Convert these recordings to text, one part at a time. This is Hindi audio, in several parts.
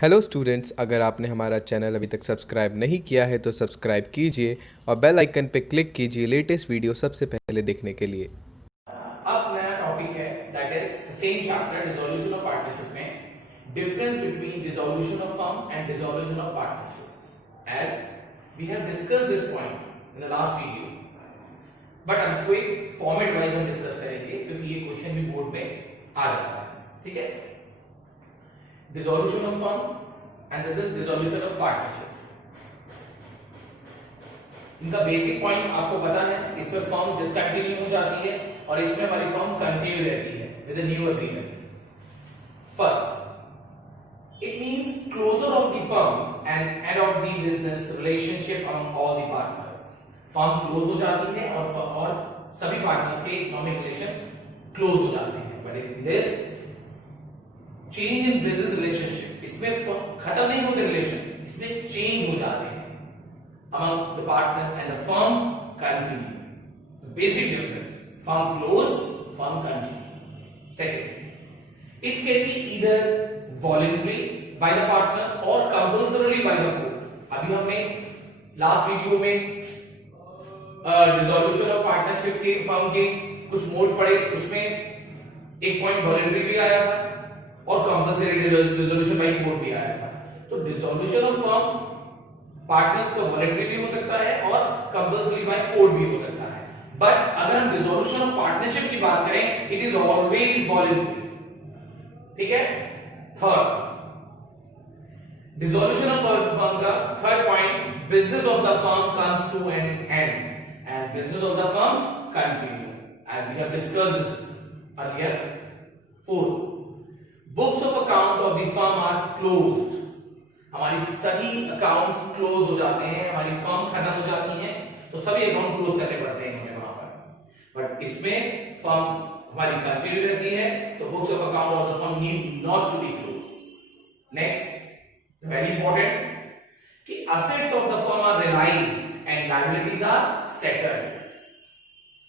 हेलो स्टूडेंट्स, अगर आपने हमारा चैनल अभी तक सब्सक्राइब नहीं किया है तो सब्सक्राइब कीजिए और बेल आइकन पे क्लिक कीजिए लेटेस्ट वीडियो सबसे पहले देखने के लिए। अब नया टॉपिक है that is same chapter dissolution of partnership में difference between dissolution of firm and dissolution of partnership as we have discussed this point in the last video but हम इसको एक फॉर्मेट वाइज हम डिस्कस करेंगे क्योंकि ये क्वेश्चन भी बोर्ड में आ जाता है। ठीक है, dissolution of firm and this is dissolution of partnership. इनका बेसिक पॉइंट आपको पता है, इसमें फर्म डिसकंटिन्यू हो जाती है और इसमें हमारी फर्म कंटिन्यू रहती है with a new agreement. First, it means closure of the firm and end of the business relationship among all the partners. Firm close हो जाती है और सभी पार्टनर्स के इकोनॉमिक रिलेशन क्लोज हो जाते हैं। But in this change in business relationship, इसमें खत्म नहीं होते रिलेशन, इसमें चेंज हो जाते हैं among the partners and the firm continue. The basic difference: firm close, firm continue. Second, it can be either voluntary by the partners or compulsorily by the court. अभी हमने लास्ट वीडियो में डिसोल्यूशन ऑफ पार्टनरशिप के फर्म के कुछ मोड्स पढ़े, उसमें एक पॉइंट वॉलंटरी भी आया था और कंपल्सरी डिसोल्यूशन बाय कोर्ट भी आया था। तो डिसोल्यूशन ऑफ फर्म पार्टनर्स को वॉलंटरी भी हो सकता है और कंपल्सरी बाय कोर्ट भी हो सकता है। बट अगर हम डिसोल्यूशन ऑफ पार्टनरशिप की बात करें, इट इज ऑलवेज वॉलंटरी। ठीक है। थर्ड, डिसोल्यूशन ऑफ फर्म का third point, business of the firm comes to an end and business of the firm continue as we have discussed this earlier. Fourth, books of account of the firm are closed. हमारी सभी अकाउंट्स क्लोज हो जाते हैं, हमारी फर्म खत्म हो जाती है तो सभी अकाउंट क्लोज करने पड़ते हैं हमें वहां पर। बट इसमें फर्म हमारी कंटिन्यू रहती है तो books of account of the firm need not to be close. Next, very important कि assets of the firm are realised and liabilities are settled.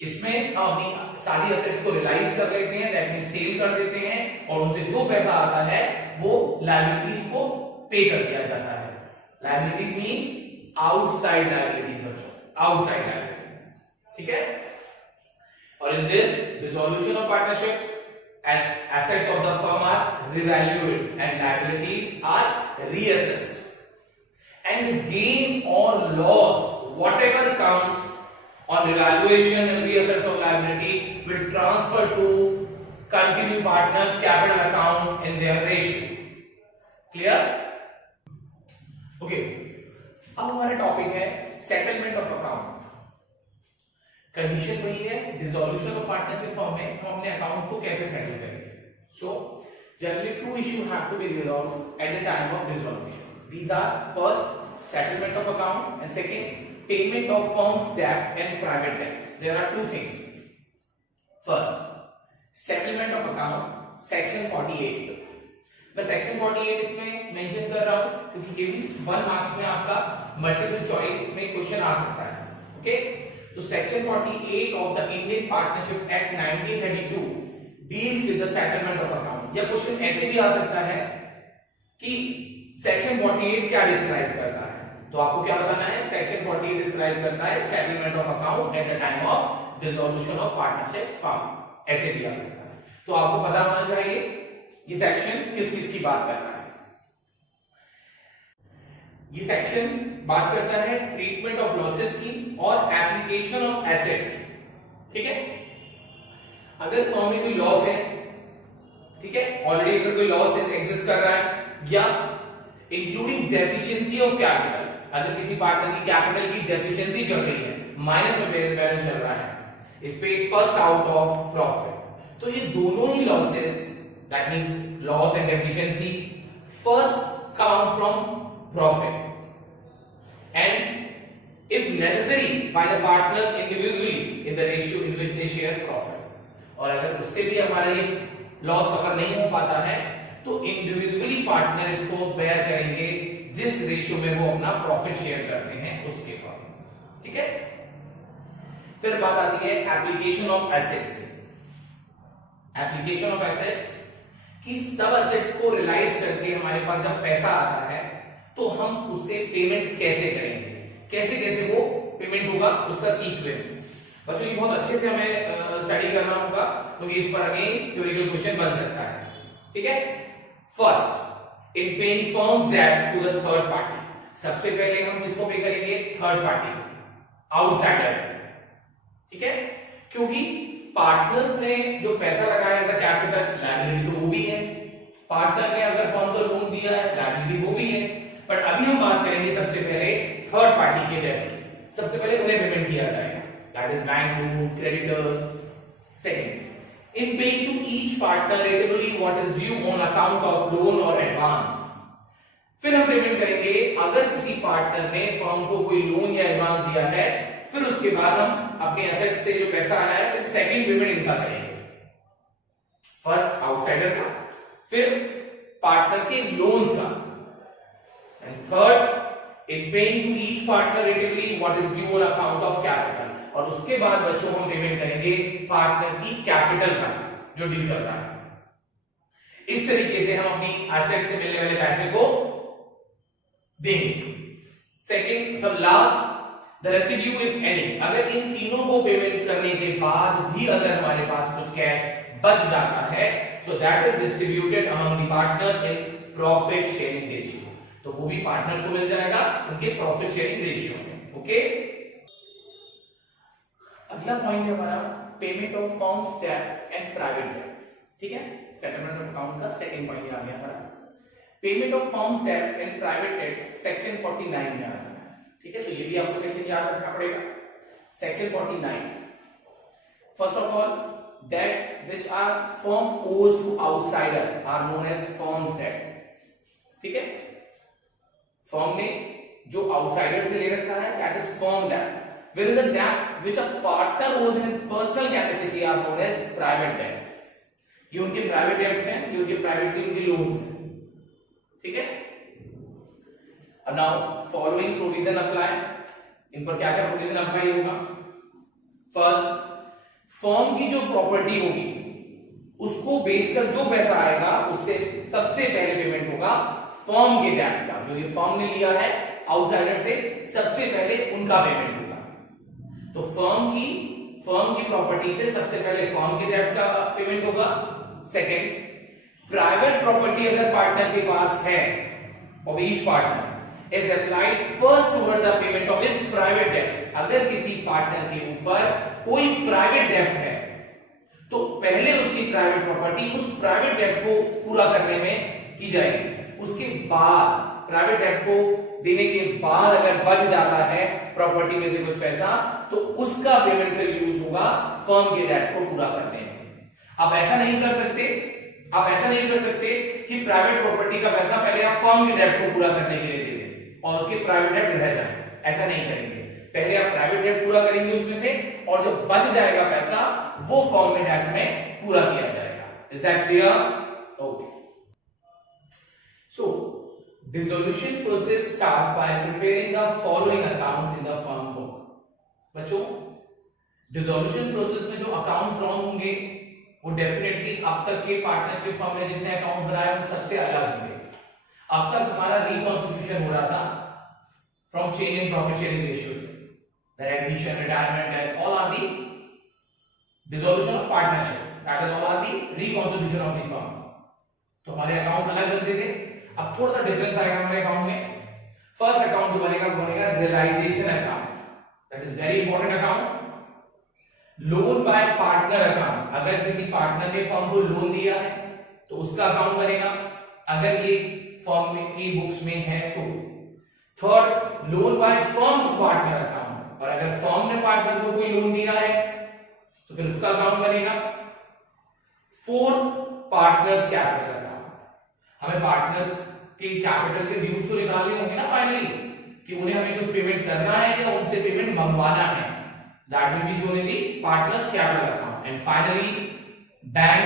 इसमें हम अपनी सारी असेट्स को रियलाइज कर लेते हैं, दैट मींस सेल कर देते हैं और उनसे जो पैसा आता है वो लायबिलिटीज को पे कर दिया जाता है। लायबिलिटीज मींस आउटसाइड लायबिलिटीज बच्चों, आउटसाइड लायबिलिटीज। ठीक है। और in this dissolution of partnership and assets of the firm are revalued and liabilities are reassessed and the gain और loss whatever comes on revaluation and reassessment of liability will transfer to continuing partners capital account in their ratio. Clear? Okay. अब हमारा टॉपिक है सेटलमेंट ऑफ अकाउंट। कंडीशन वही है, डिसोल्यूशन ऑफ पार्टनरशिप फॉर्म में हम अपने अकाउंट को कैसे सेटल करेंगे। So generally two issue have to be resolved at the time of dissolution. These are first settlement of account and second payment of firm's debt and private debt. There are two things. First, settlement of account, section 48. मैं section 48 इसमें मेंशन कर रहा हूं क्योंकि ये भी 1 मार्क्स में आपका मल्टीपल चॉइस में क्वेश्चन आ सकता है। ओके, तो section 48 of the Indian Partnership Act 1932 deals with the settlement of account. यह क्वेश्चन ऐसे भी आ सकता है कि section 48 क्या डिस्क्राइब करता है, तो आपको क्या बताना है, सेक्शन 48 डिस्क्राइब करता है settlement of account eight the time of dissolution of partnership firm. ऐसे भी आ सकता है, तो आपको पता होना चाहिए ये सेक्शन किस चीज की बात कर रहा है। ये सेक्शन बात करता है ट्रीटमेंट ऑफ लॉसेस की और एप्लीकेशन ऑफ एसेट्स की। ठीक है, अगर फर्म में कोई लॉस है, ठीक है, ऑलरेडी अगर कोई लॉस एग्जिस्ट कर रहा है या इंक्लूडिंग डेफिशिएंसी ऑफ कैपिटल, अगर किसी पार्टनर की कैपिटल की डेफिशिएंसी चल रही है, माइनस में बैलेंस चल रहा है, इस पे फर्स्ट आउट ऑफ प्रॉफिट, तो ये दोनों ही losses, that means loss and deficiency, first come out from profit and if necessary by the partners individually in the ratio in which they share profit. और अगर उससे भी हमारा ये लॉस कवर नहीं हो पाता है तो इंडिविजुअली पार्टनर इसको बेयर करेंगे जिस रेशियो में वो अपना प्रॉफिट शेयर करते हैं उसके अकॉर्डिंग। ठीक है। फिर बात आती है application of assets. Application of assets कि सब असेट्स को रियलाइज करके हमारे पास जब पैसा आता है तो हम उससे पेमेंट कैसे करेंगे, कैसे कैसे वो पेमेंट होगा, उसका सीक्वेंस। बच्चों ये बहुत अच्छे से हमें स्टडी करना होगा क्योंकि इस पर अगेन थ्योरेटिकल क्वेश्चन बन सकता है। ठीक है, first in paying firm's debt to the third party, सबसे पहले हम किसको पे करेंगे, थर्ड पार्टी, आउटसाइडर। ठीक है, क्योंकि पार्टनर्स ने जो पैसा लगाया एज अ कैपिटल, लायबिलिटी तो वो भी है, पार्टनर ने अगर फर्म को लोन दिया है, लायबिलिटी वो भी है। बट अभी हम बात करेंगे सबसे पहले थर्ड पार्टी के डेट की, सबसे पहले उन्हें पेमेंट किया जाएगा, that is bank loan, creditors. Second, in paying to each partner ratably what is due on account of loan or advance, फिर हम पेमेंट करेंगे अगर किसी पार्टनर ने फर्म को कोई लोन या एडवांस दिया है, फिर उसके बाद हम अपने एसेट से जो पैसा आया है फिर सेकंड पेमेंट इनका करेंगे, फर्स्ट आउटसाइडर का, फिर पार्टनर के लोन्स का, and third in paying to each partner rateably what is due on account of capital, और उसके बाद बच्चों हम पेमेंट करेंगे पार्टनर की कैपिटल का जो ड्यू चल रहा है। इस तरीके से हम अपनी एसेट से मिलने वाले पैसे को देंगे। सेकंड, सब last, the residue if any, अगर इन तीनों को पेमेंट करने के बाद भी अगर हमारे पास कुछ कैश बच जाता है, so that is distributed among the partners in profit sharing ratio, तो वो भी पार्टनर्स को मिल जाएगा उनके प्रॉफिट शेयरिंग रेशियो में। ओके, अगला पॉइंट है हमारा payment of firm's debt and private debts. ठीक है, सेटलमेंट ऑफ अकाउंट का सेकंड पॉइंट आ गया हमारा, payment of firm's debt and private debts section 49 में आता है। ठीक है, तो ये भी आपको सेक्शन याद रखना पड़ेगा, section 49। First of all, debt which are firm owes to outsider are known as firm's debt. ठीक है, फर्म ने जो आउटसाइडर से ले रखा है that is firm debt, whereas the debt which a partner owes in his personal capacity are known as private debts, ये उनके प्राइवेट डेट्स हैं, ये उनके प्राइवेटली उनके लोन्स हैं। ठीक है, अब नाउ फॉलोइंग प्रोविजन अप्लाई, इन पर क्या क्या प्रोविजन अप्लाई होगा। फर्स्ट, फर्म की जो प्रॉपर्टी होगी उसको बेचकर जो पैसा आएगा उससे सबसे पहले पेमेंट होगा फर्म के डेट का, जो ये फर्म ने लिया है आउटसाइडर से, सबसे पहले उनका पेमेंट होगा। तो फर्म की प्रॉपर्टी से सबसे पहले फर्म के डेट का पेमेंट होगा। सेकंड, प्राइवेट प्रॉपर्टी अगर पार्टनर के पास है of each partner is applied first toward the payment of his private debt, अगर किसी पार्टनर के ऊपर कोई प्राइवेट डेट है तो पहले उसकी प्राइवेट प्रॉपर्टी उस प्राइवेट डेट को पूरा करने में की जाएगी, उसके बाद प्राइवेट डेट को देने के बाद अगर बच जाता है प्रॉपर्टी में से कुछ पैसा तो उसका पेमेंट फिर यूज होगा फर्म के डेट को पूरा करने में। आप ऐसा नहीं कर सकते कि प्राइवेट प्रॉपर्टी का पैसा पहले आप फर्म के डेट को पूरा करने के लिए दे दें और उसके प्राइवेट डेट रह जाए, ऐसा नहीं करेंगे। पहले आप प्राइवेट डेट पूरा करेंगे उसमें से, और जो बच जाएगा पैसा वो फर्म के डेट में पूरा किया जाएगा। Is that clear? Okay, so dissolution process starts by preparing the following accounts in the firm book। बच्चों, dissolution process में जो अकाउंट रॉन्ग होंगे वो डेफिनेटली अब तक के पार्टनरशिप फर्म में जितने अकाउंट बनाए उन सबसे अलग होंगे। अब तक हमारा रिकॉन्स्टिट्यूशन हो रहा था from change in profit sharing ratio, the admission, retirement and all are the dissolution of partnership, that is all are the reconstitution of the firm। तो हमारे अकाउंट अलग बनते थे, अब थोड़ा सा डिफरेंस आएगा हमारे अकाउंट में। फर्स्ट अकाउंट जो बनेगा वो बनेगा realisation account, that is very important account. Loan by partner account, अगर किसी पार्टनर ने फर्म को लोन दिया है तो उसका अकाउंट बनेगा, अगर ये फर्म में की बुक्स में है तो। Third, loan by firm to partner account, और अगर फर्म ने पार्टनर को कोई लोन दिया है तो फिर उसका अकाउंट बनेगा। फोर्थ, पार्टनर्स कैपिटल अकाउंट, हमें पार्टनर्स के कैपिटल के ड्यूज तो निकालने होंगे ना फाइनली, कि उन्हें हमें कुछ पेमेंट करना है या उनसे पेमेंट मंगवाना है, that will be shown in the partners capital account. And finally bank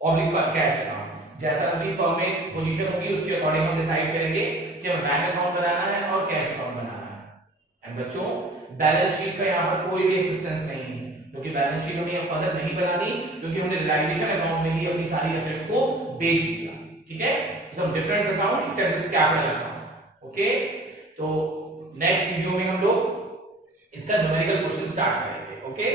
oblique cash account, जैसा भी फर्म में पोजीशन होगी उसके अकॉर्डिंग हम डिसाइड करेंगे कि हमें बैंक अकाउंट बनाना है और कैश अकाउंट बनाना है। एंड बच्चों, बैलेंस शीट का यहां पर कोई भी एक्सिस्टेंस नहीं है, क्योंकि बैलेंस शीट हमें फर्दर नहीं बनानी, क्योंकि हमने रियलाइजेशन अकाउंट में ही अपनी सारी एसेट्स को बेच दिया। ठीक है, सब different account except this capital account. Okay, तो नेक्स्ट वीडियो में हम लोग इसका न्यूमेरिकल क्वेश्चन स्टार्ट करेंगे। ओके।